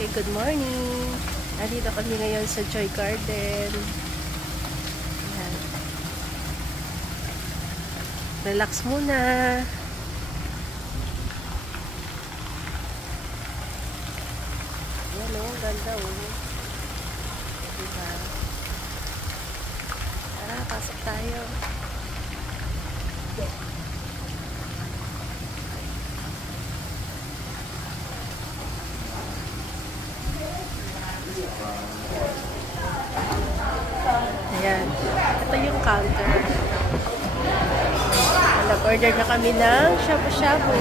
Okay, good morning. Nandito kami ngayon sa Joy Garden. Ayan. Relax muna. Ayan o, ganda o. Diba? Tara, pasok tayo. Ayan. Ito yung counter. Nag-order na kami ng shabu-shabu.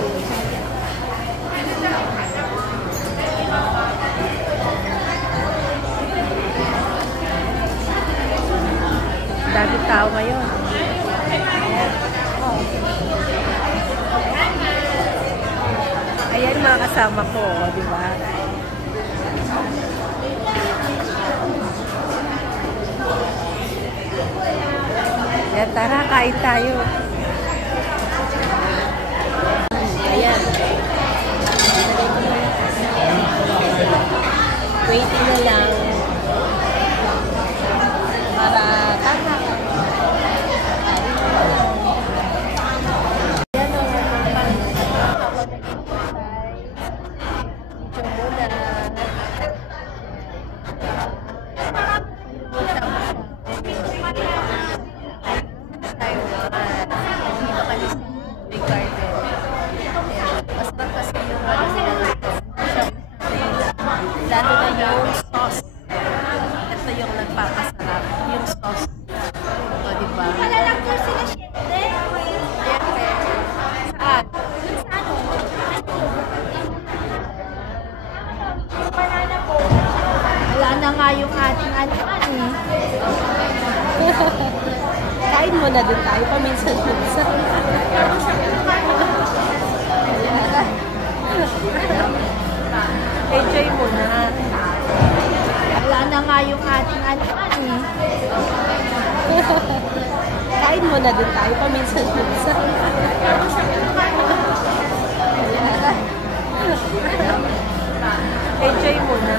Dami tao ngayon. Ayan. Ayan mga kasama ko, di ba? Ayan, tara, kain tayo. Ayan. Waiting na lang. Para tara. Ayan o. Video muna. Lalo na yung sauce. Ito yung nagpapasarap. Yung sauce. O, diba? Malalang po sila syempre. Siyempre. Saan? Saan? Banana po. Wala na nga yung ating ano-ano. Kain muna din tayo. Paminsan-minsan. Enjoy muna. Wala na nga yung ating ano-ano. Kain muna din tayo. Paminsan-minsan. Enjoy muna.